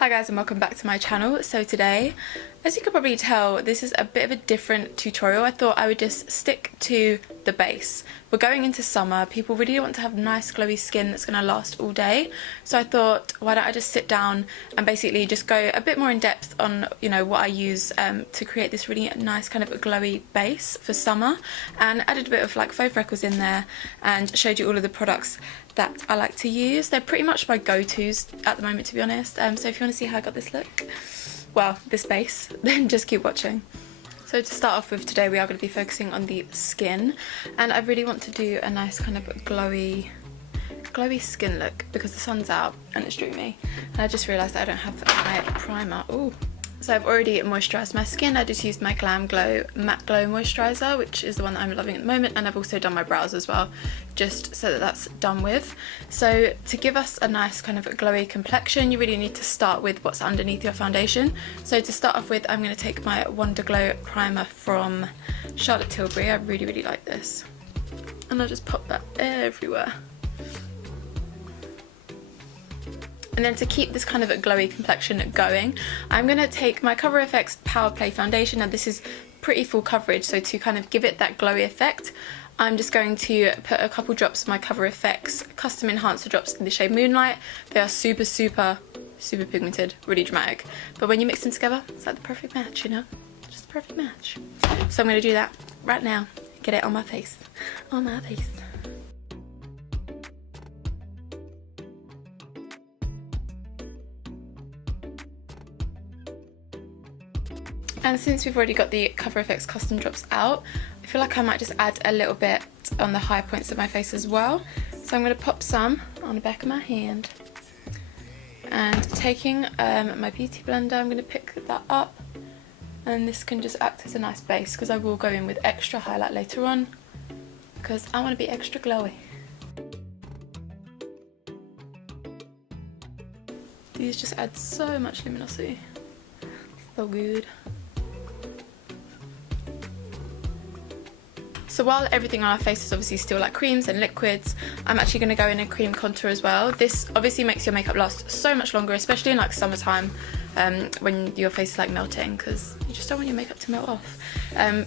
Hi guys and welcome back to my channel. So today, as you can probably tell, this is a bit of a different tutorial. I thought I would just stick to the base. We're going into summer, people really want to have nice glowy skin that's going to last all day. So I thought, why don't I just sit down and basically just go a bit more in depth on, you know, what I use to create this really nice kind of a glowy base for summer, and added a bit of like faux freckles in there and showed you all of the products that I like to use. They're pretty much my go-tos at the moment, to be honest. So if you want to see how I got this look, well, this base, then just keep watching. So to start off with today, we are going to be focusing on the skin, and I really want to do a nice kind of glowy skin look because the sun's out and it's dreamy, and I just realised that I don't have my primer. Ooh. So I've already moisturised my skin. I just used my Glam Glow Matte Glow Moisturiser, which is the one that I'm loving at the moment, and I've also done my brows as well, just so that that's done with. So to give us a nice kind of glowy complexion, you really need to start with what's underneath your foundation. So to start off with, I'm going to take my Wonder Glow Primer from Charlotte Tilbury. I really like this, and I'll just pop that everywhere. And then to keep this kind of a glowy complexion going, I'm going to take my Cover FX Power Play Foundation. Now this is pretty full coverage, so to kind of give it that glowy effect, I'm just going to put a couple drops of my Cover FX Custom Enhancer drops in the shade Moonlight. They are super pigmented, really dramatic. But when you mix them together, it's like the perfect match, you know? Just the perfect match. So I'm going to do that right now. Get it on my face. On my face. And since we've already got the Cover FX Custom Drops out, I feel like I might just add a little bit on the high points of my face as well. So I'm going to pop some on the back of my hand. And taking my beauty blender, I'm going to pick that up. And this can just act as a nice base, because I will go in with extra highlight later on, because I want to be extra glowy. These just add so much luminosity. So good. So while everything on our face is obviously still like creams and liquids, I'm actually going to go in and cream contour as well. This obviously makes your makeup last so much longer, especially in like summertime, when your face is like melting, because you just don't want your makeup to melt off.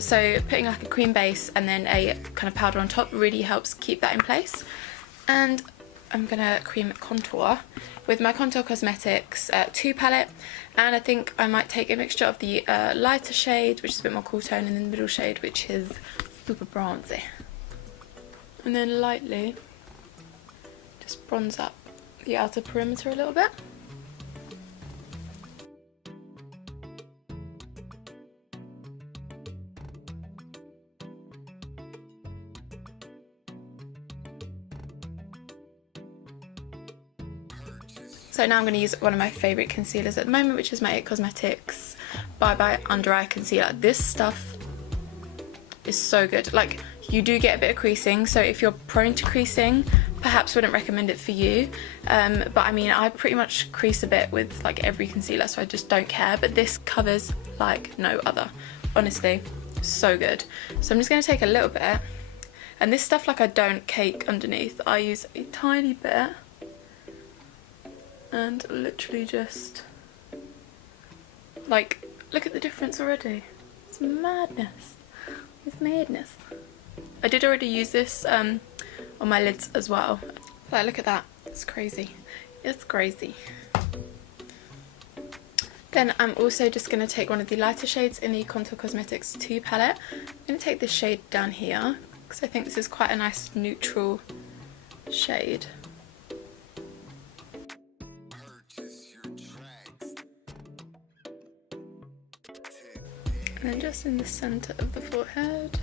So putting like a cream base and then a kind of powder on top really helps keep that in place. And I'm going to cream contour with my Contour Cosmetics 2 palette, and I think I might take a mixture of the lighter shade, which is a bit more cool tone, and then the middle shade, which is super bronzy, and then lightly just bronze up the outer perimeter a little bit. So now I'm going to use one of my favourite concealers at the moment, which is my IT Cosmetics Bye Bye Under Eye Concealer. This stuff is so good. Like, you do get a bit of creasing, so if you're prone to creasing, perhaps wouldn't recommend it for you. But I mean, I pretty much crease a bit with like every concealer, so I just don't care. But this covers like no other. Honestly, so good. So I'm just going to take a little bit, and this stuff, like, I don't cake underneath. I use a tiny bit. And literally just, like, look at the difference already. It's madness. It's madness. I did already use this on my lids as well. Like, look at that. It's crazy. It's crazy. Then I'm also just going to take one of the lighter shades in the Contour Cosmetics 2 palette. I'm going to take this shade down here, because I think this is quite a nice neutral shade. And then just in the centre of the forehead.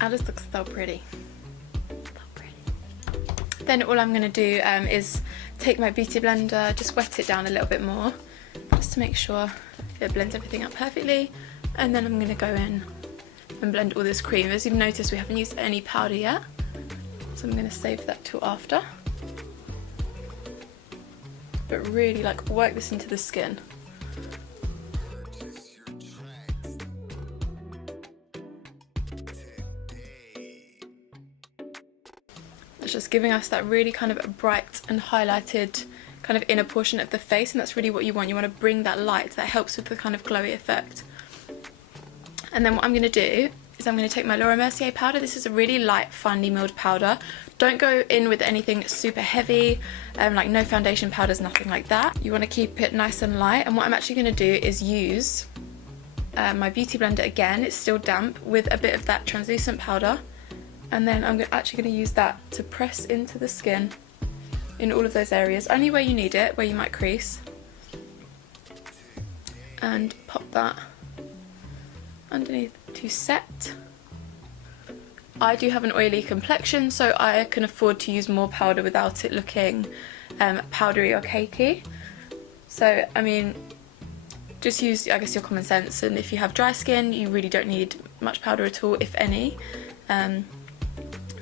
Alice looks so pretty. So pretty. Then all I'm going to do is take my beauty blender, just wet it down a little bit more, just to make sure it blends everything up perfectly. And then I'm going to go in and blend all this cream. As you've noticed, we haven't used any powder yet, so I'm going to save that till after. But really, like, work this into the skin. It's just giving us that really kind of bright and highlighted kind of inner portion of the face, and that's really what you want. You want to bring that light that helps with the kind of glowy effect. And then what I'm going to do is I'm going to take my Mercier powder. This is a really light, finely milled powder. Don't go in with anything super heavy, like no foundation powders, nothing like that. You want to keep it nice and light. And what I'm actually going to do is use my beauty blender again. It's still damp, with a bit of that translucent powder. And then I'm actually going to use that to press into the skin in all of those areas, only where you need it, where you might crease. And pop that underneath to set. I do have an oily complexion, so I can afford to use more powder without it looking powdery or cakey. So, I mean, just use, I guess, your common sense, and if you have dry skin, you really don't need much powder at all, if any.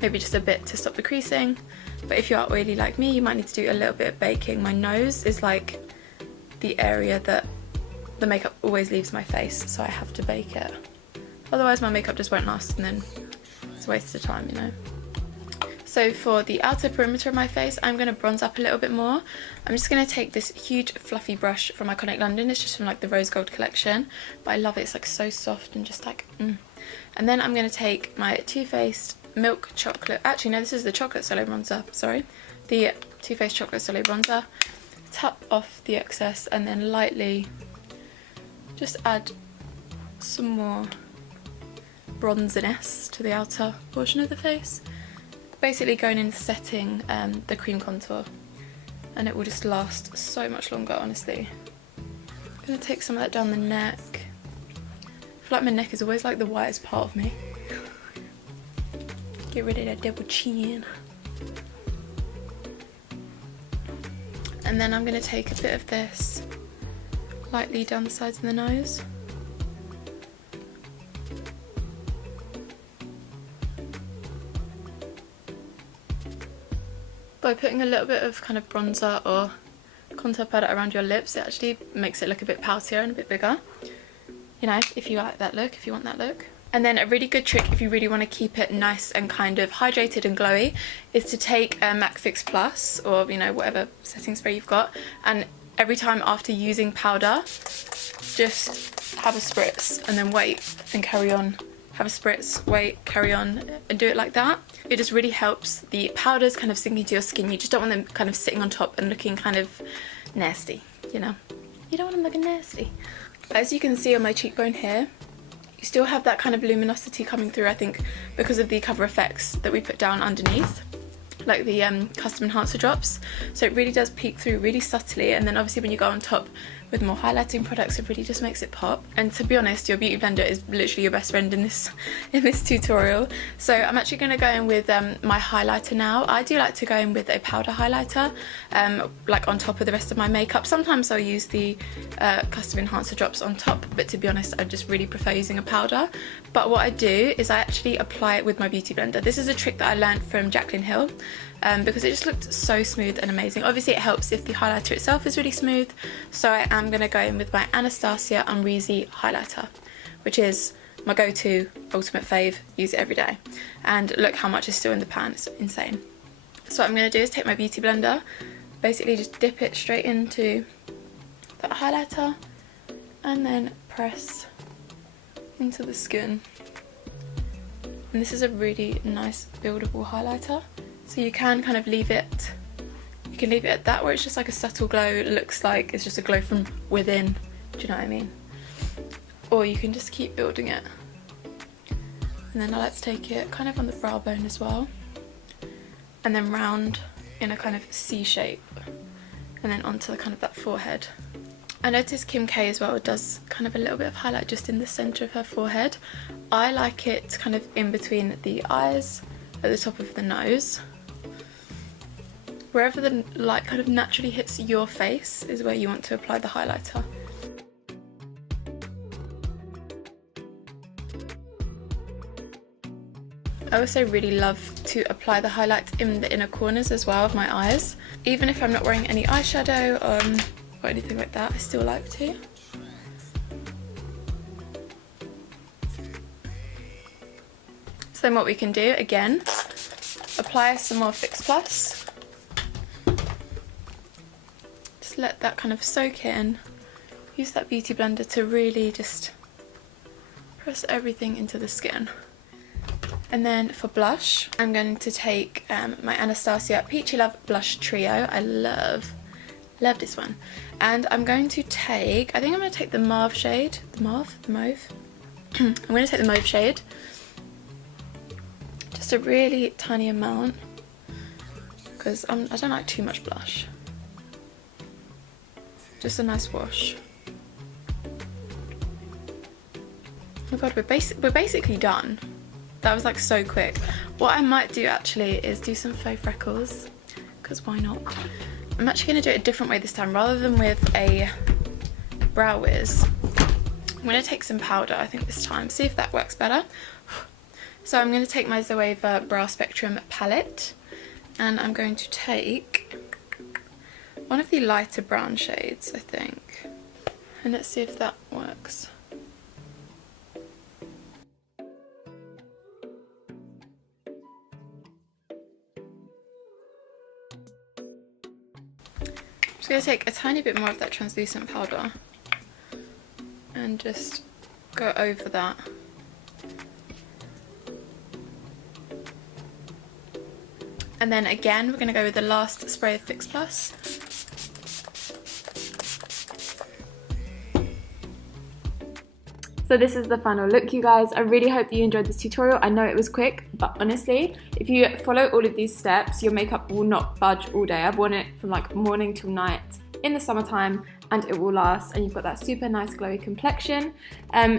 Maybe just a bit to stop the creasing, but if you are oily like me, you might need to do a little bit of baking. My nose is like the area that the makeup always leaves my face, so I have to bake it. Otherwise my makeup just won't last, and then it's a waste of time, you know. So for the outer perimeter of my face, I'm going to bronze up a little bit more. I'm just going to take this huge fluffy brush from Iconic London. It's just from like the Rose Gold collection, but I love it. It's like so soft and just like And then I'm going to take my Too Faced Milk Chocolate, actually no, this is the Chocolate Soleil bronzer, sorry, the Too Faced Chocolate Soleil bronzer. Tap off the excess and then lightly just add some more bronziness to the outer portion of the face. Basically going in setting the cream contour, and it will just last so much longer, honestly. I'm going to take some of that down the neck. I feel like my neck is always like the whitest part of me. Get rid of that double chin. And then I'm going to take a bit of this lightly down the sides of the nose. By putting a little bit of kind of bronzer or contour powder around your lips, it actually makes it look a bit poutier and a bit bigger. You know, if you like that look, if you want that look. And then a really good trick, if you really want to keep it nice and kind of hydrated and glowy, is to take a MAC Fix Plus, or you know, whatever setting spray you've got, and every time after using powder, just have a spritz and then wait and carry on. Have a spritz, wait, carry on, and do it like that. It just really helps the powders kind of sink into your skin. You just don't want them kind of sitting on top and looking kind of nasty, you know. You don't want them looking nasty. As you can see on my cheekbone here, you still have that kind of luminosity coming through, I think, because of the cover effects that we put down underneath, like the custom enhancer drops. So it really does peek through really subtly, and then obviously when you go on top with more highlighting products, it really just makes it pop. And to be honest, your beauty blender is literally your best friend in this tutorial. So I'm actually going to go in with my highlighter now. I do like to go in with a powder highlighter, like on top of the rest of my makeup. Sometimes I'll use the custom enhancer drops on top, but to be honest, I just really prefer using a powder. But what I do is I actually apply it with my beauty blender. This is a trick that I learned from Jaclyn Hill, because it just looked so smooth and amazing. Obviously it helps if the highlighter itself is really smooth, so I am going to go in with my Anastasia Amrezy highlighter, which is my go-to ultimate fave, use it every day. And look how much is still in the pan, it's insane. So what I'm going to do is take my beauty blender, basically just dip it straight into that highlighter and then press into the skin. And this is a really nice buildable highlighter, so you can kind of leave it, you can leave it at that where it's just like a subtle glow. It looks like it's just a glow from within, do you know what I mean? Or you can just keep building it. And then I like to take it kind of on the brow bone as well, and then round in a kind of C shape, and then onto the kind of that forehead. I noticed Kim K as well does kind of a little bit of highlight just in the centre of her forehead. I like it kind of in between the eyes, at the top of the nose. Wherever the light kind of naturally hits your face is where you want to apply the highlighter. I also really love to apply the highlight in the inner corners as well of my eyes. Even if I'm not wearing any eyeshadow or anything like that, I still like to. So then what we can do, again, apply apply some more Fix Plus. Just let that kind of soak in. Use that beauty blender to really just press everything into the skin. And then for blush, I'm going to take my Anastasia Peachy Love Blush Trio. I love this one. And I'm going to take, I think I'm going to take the mauve shade. The mauve? I'm going to take the mauve shade. Just a really tiny amount, because I don't like too much blush. Just a nice wash. Oh my god, we're basically done. That was like so quick. What I might do actually is do some faux freckles, because why not? I'm actually going to do it a different way this time. Rather than with a brow wiz, I'm going to take some powder, I think this time. See if that works better. So I'm going to take my Zoeva Brow Spectrum palette, and I'm going to take one of the lighter brown shades, I think. And let's see if that works. I'm just going to take a tiny bit more of that translucent powder and just go over that. And then again, we're going to go with the last spray of Fix Plus. So this is the final look, you guys. I really hope that you enjoyed this tutorial. I know it was quick, but honestly, if you follow all of these steps, your makeup will not budge all day. I've worn it from like morning till night in the summertime, and it will last, and you've got that super nice glowy complexion.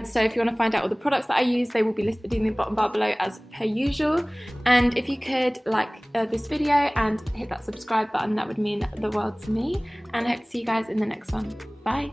So if you want to find out all the products that I use, they will be listed in the bottom bar below as per usual. And if you could like this video and hit that subscribe button, that would mean the world to me, and I hope to see you guys in the next one. Bye.